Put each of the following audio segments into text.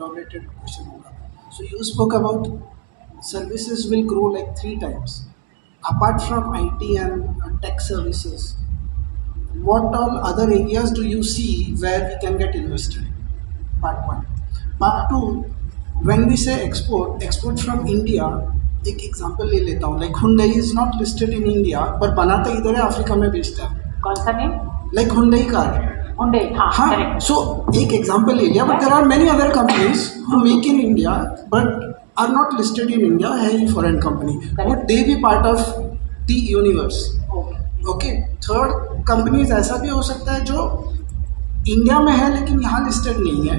elaborated question होगा. So you spoke about services will grow like 3 times. Apart from IT and tech services, what all other areas do you see where we can get invested? Part one. Part two, when we say export from India, एक example ले लेता हूँ. Like Hyundai is not listed in India पर बनाता इधर है, Africa में बेचता है. कौन सा नेम? लाइक Hyundai कार. Hyundai, हाँ, हाँ, correct. सो एक एग्जाम्पल ले लिया, but there are many other companies who make in India but are not listed in India, है ही foreign company. Would they be part of the universe? Okay. Third, companies ऐसा भी हो सकता है जो इंडिया में है लेकिन यहाँ लिस्टेड नहीं है.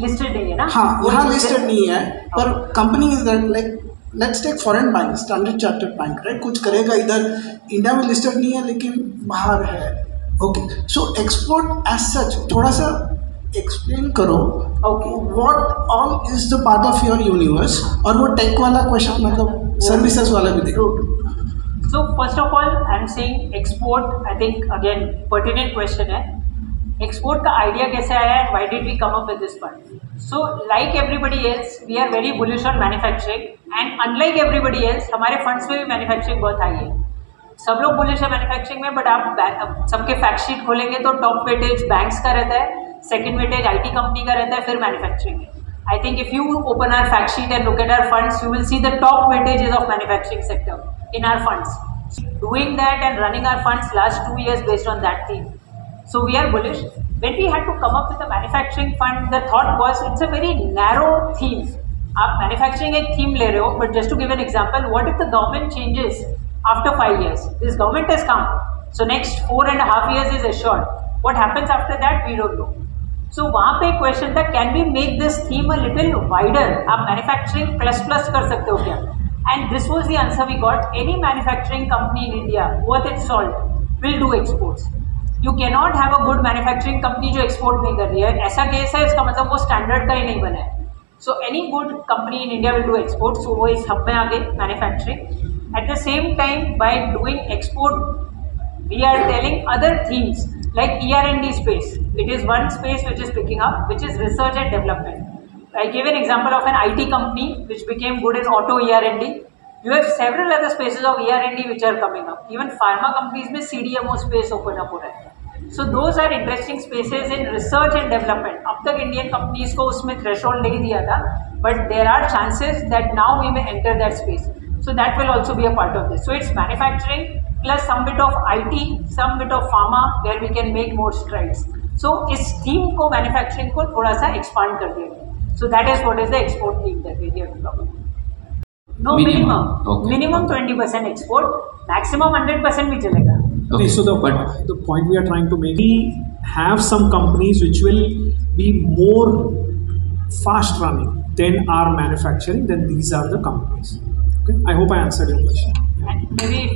लिस्टेड नहीं है ना? हाँ, यहाँ लिस्टेड नहीं है पर company is like let's take foreign bank, standard chartered bank, right. कुछ करेगा इधर, इंडिया में लिस्टेड नहीं है लेकिन बाहर है. Okay. So export as such थोड़ा सा एक्सप्लेन करो. Okay, what all is the part of your universe. और वो टेक वाला क्वेश्चन मतलब सर्विसेज वाला भी देखो. So first of all, I'm saying export. I think again pertinent question है. Export का idea कैसे आया and why did we come up with this fund? So like everybody else, we are very bullish on manufacturing and unlike everybody else, हमारे funds में भी manufacturing बहुत high है. सब लोग bullish है manufacturing में, but आप सबके fact sheet खोलेंगे तो top weightage banks का रहता है, second weightage IT company का रहता है, फिर manufacturing है. I think if you open our fact sheet and look at our funds, you will see the top weightages of manufacturing sector in our funds. Doing that and running our funds last 2 years based on that theme. So we are bullish. When we had to come up with a manufacturing fund, the thought was it's a very narrow theme. आप manufacturing एक theme ले रहे हो, but just to give an example, what if the government changes after 5 years? This government has come, so next 4.5 years is assured. What happens after that, we don't know. So वहाँ पे एक question था, can we make this theme a little wider. आप manufacturing plus plus कर सकते हो क्या? And this was the answer we got. Any manufacturing company in India worth its salt will do exports. You can not have a good manufacturing company जो export नहीं कर रही है. ऐसा केस है, इसका मतलब वो स्टैंडर्ड का ही नहीं बना है. So any good company in India will do export. So वो इस हब में आ गई manufacturing. At the same time by doing export we are telling other themes like ER&D space. It is one space which is picking up, which is research and development. I gave an example of an IT company which became good in auto ER&D. You have several other spaces of ER&D which are coming up. Even pharma companies में CDMO space open up हो रहा है. So those are interesting spaces in research and development. अब तक Indian companies को उसमें threshold नहीं दिया था, but there are chances that now we may enter that space. So that will also be a part of this. So it's manufacturing plus some bit of IT, some bit of pharma where we can make more strides. So इस theme को manufacturing को थोड़ा सा expand कर दिया. So that is what is the export theme that we are talking about. No minimum. Okay. Minimum 20% export, maximum 100% भी चलेगा. Okay, so the point we are trying to make, we have some companies which will be more fast running than our manufacturing. Then these are the companies. Okay, I hope I answered your question.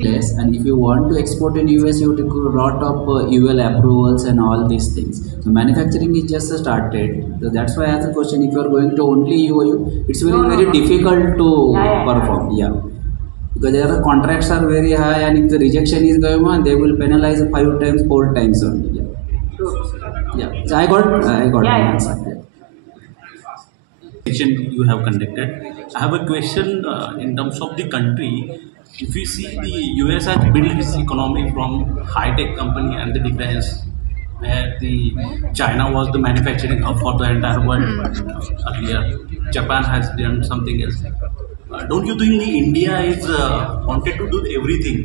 Yes, and if you want to export in US, you have to go lot of UL approvals and all these things. So manufacturing is just started. So that's why I asked the question. If you are going to only UU, it's very difficult to perform. Yeah, because the contracts are very high, and if the rejection is going on, they will penalize 5 times, 4 times only. Yeah. So I got an answer. You have conducted. I have a question in terms of the country. If you see, the US has built its economy from high-tech company and the defense, where the China was the manufacturing hub for the entire world earlier. Japan has done something else. Don't you think the India is wanted to do everything?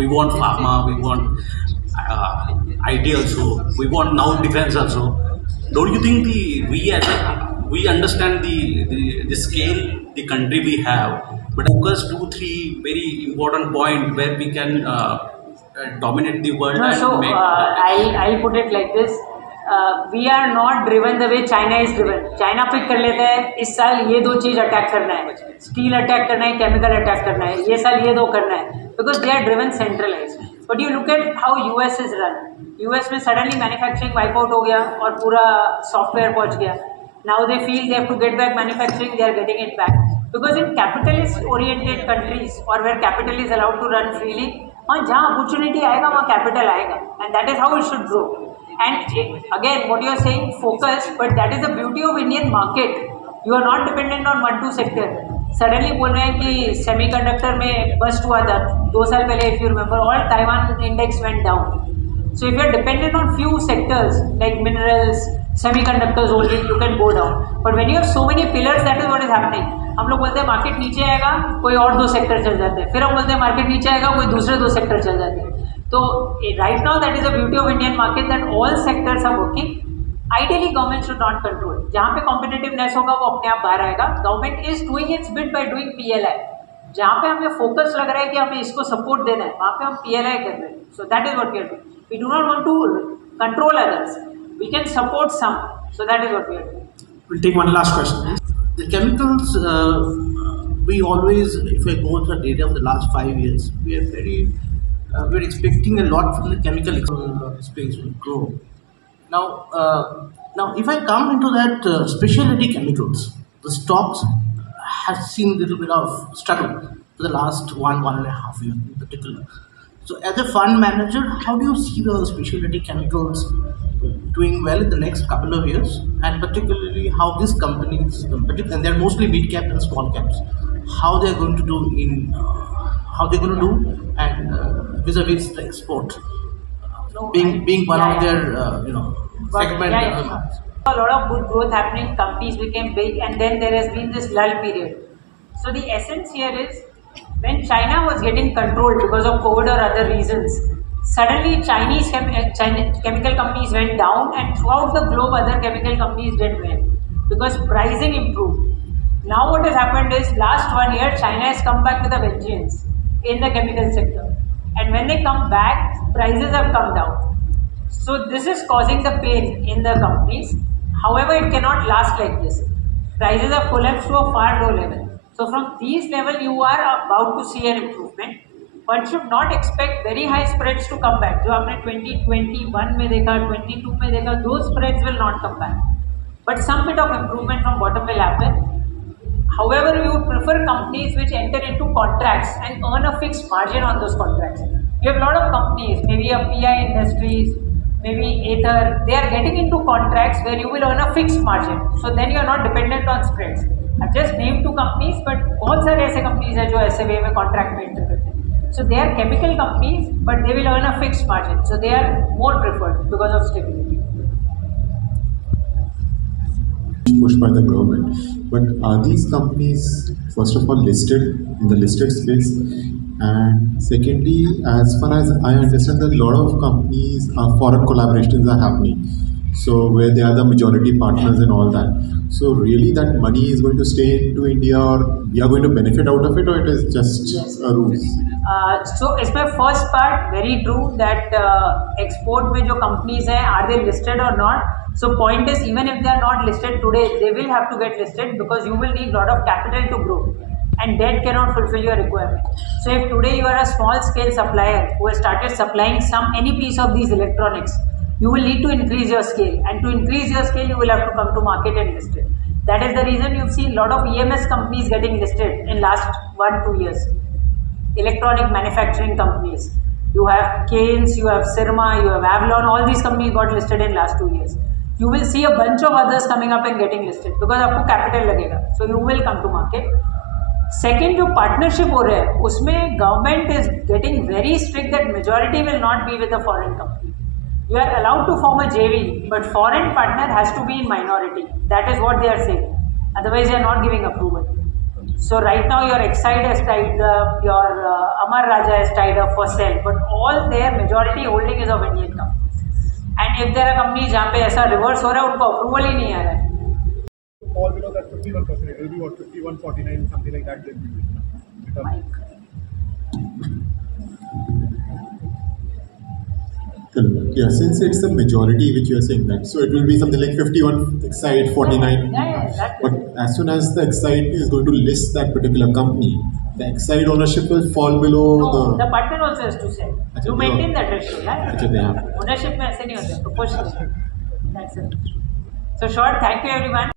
We want pharma, we want IT also, we want now defense also. Don't you think we understand the scale the country we have, but focus 2-3 very important point where we can dominate the world? No, so I'll put it like this. We are not driven the way China is driven. China pick कर लेता है, इस साल ये 2 चीज़ attack करना है, steel attack करना है, केमिकल अटैक करना है, ये साल ये 2 करना है, because they are driven centralized. But you look at how US is run. US में suddenly manufacturing wipe out हो गया और पूरा सॉफ्टवेयर पहुँच गया. Now they feel they have to get back manufacturing, they are getting it back. Because in capitalist oriented countries or where capital is allowed to run freely, वहाँ जहाँ opportunity आएगा वहाँ capital आएगा, and that is how it should grow. And again, what you are saying, focus, but that is the beauty of Indian market. You are not dependent on one two sector. Suddenly बोल रहे हैं कि semiconductor में bast हुआ था 2 साल पहले, if you remember, all Taiwan index went down. So if you are dependent on few sectors like minerals, semiconductors only, you can go down. But when you have so many pillars, that is what is happening. हम लोग बोलते हैं market नीचे आएगा, कोई और 2 sector चल जाते हैं. फिर हम बोलते हैं मार्केट नीचे आएगा, कोई दूसरे 2 सेक्टर चल जाते हैं. तो right now that is the beauty of Indian market, that all sectors are working. Ideally government should not control. जहाँ पे कॉम्पिटेटिवनेस होगा वो अपने आप बाहर आएगा. Government is doing its bit by doing PLI. जहाँ पे हमें फोकस लग रहा है कि हमें इसको सपोर्ट देना है, वहाँ पे हम PLI कर रहे हैं. So that is what we are doing. We do not want to control others, we can support some. So that is what we are doing. We'll take one last question. The chemicals, we always, if I go to the data of the last 5 years, we're expecting a lot from the chemical space will grow. Now, if I come into that specialty chemicals, the stocks have seen a little bit of struggle for the last 1.5 years in particular. So, as a fund manager, how do you see the specialty chemicals doing well in the next couple of years, and particularly how these companies, and they're mostly mid cap and small caps, how they're going to do and vis-a-vis the export, being one of their segment. A lot of good growth happening, companies became big, and then there has been this lull period. So the essence here is, when China was getting controlled because of COVID or other reasons, suddenly Chinese chemical companies went down, and throughout the globe other chemical companies did well because pricing improved. Now what has happened is, last 1 year China has come back with a vengeance in the chemical sector, and when they come back, prices have come down. So this is causing the pain in the companies. However, it cannot last like this. Prices have collapsed to a far low level. So from these level, you are about to see an improvement. One should not expect very high spreads to come back. जो आपने 2021 में देखा, 22 में देखा, those spreads will not come back. But some bit of improvement from bottom will happen. However, we would prefer companies which enter into contracts and earn a fixed margin on those contracts. You have a lot of companies, maybe a PI Industries, maybe Aether, they are getting into contracts where you will earn a fixed margin. So then you are not dependent on spreads. I've just named 2 companies, but बहुत सारे ऐसे companies हैं जो ऐसे वे में contract में enter करते हैं. So they are chemical companies, but they will earn a fixed margin. So they are more preferred because of stability. Pushed by the government, but are these companies first of all listed in the listed space? And secondly, as far as I understand, that a lot of companies, foreign collaborations are happening, so where they are the majority partners and all that. So really, that money is going to stay into India, or we are going to benefit out of it, or it is just a ruse? So इसमें first part very true that export में जो companies हैं, are they listed or not? So point is, even if they are not listed today, they will have to get listed because you will need a lot of capital to grow, and debt cannot fulfill your requirement. So if today you are a small scale supplier who has started supplying any piece of these electronics, you will need to increase your scale, and to increase your scale you will have to come to market and list it. That is the reason you've seen a lot of EMS companies getting listed in last 1-2 years. Electronic manufacturing companies. You have Keynes, you have Syrma, you have Avalon, all these companies got listed in last 2 years. You will see a bunch of others coming up and getting listed because आपको capital लगेगा, so you will come to market. Second, जो partnership हो रहा है उसमें government is getting very strict that majority will not be with a foreign company. You are allowed to form a JV, but foreign partner has to be in minority. That is what they are saying. Otherwise, they are not giving approval. So right now, your Exide has tied up, your Amar Raja has tied up for sale, but all their majority holding is of Indian companies. And if there are companies जहाँ पे ऐसा reverse हो रहा है, उनको approval ही नहीं आ रहा है. Fall below that 51%, it will be what, 51.49, something like that. Yeah, since it's the majority which you are saying that, so it will be something like 51 Exide, 49. Yeah, but as soon as the Exide is going to list that particular company, the Exide ownership will fall below the partner also has to sell. You maintain that ratio, yeah? they have. Ownership में ऐसे नहीं होता, proportional. That's it. So short, thank you everyone.